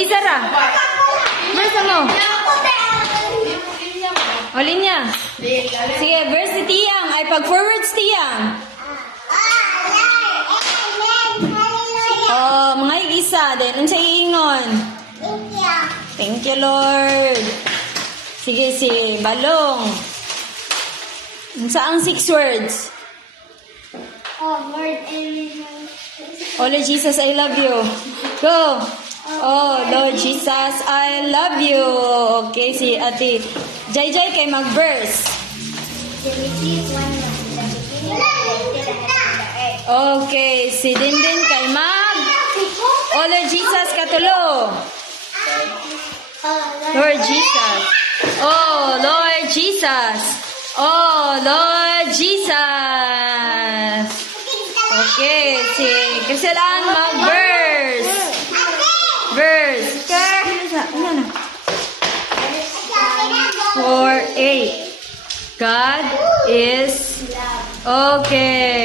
Okay, Sarah. Verse mo. O, linya. Sige, verse si Tiyang. Ay, pag-forward si Tiyang. Oh, mga isa. Then, unsa iingon? Thank you, Lord. Sige, si Balong. Unsa ang 6 words? Oh, Lord Jesus, I love you. Go. Oh, Lord Jesus, I love you. Okay, si Ate Jai kay mag-verse. Okay, si Dindin kay mag. Oh, Lord Jesus, katulo. Lord Jesus. Oh, Lord Jesus. Oh, Lord Jesus. Okay, si Kriselan mag-verse. Verse. 4:8. God is okay.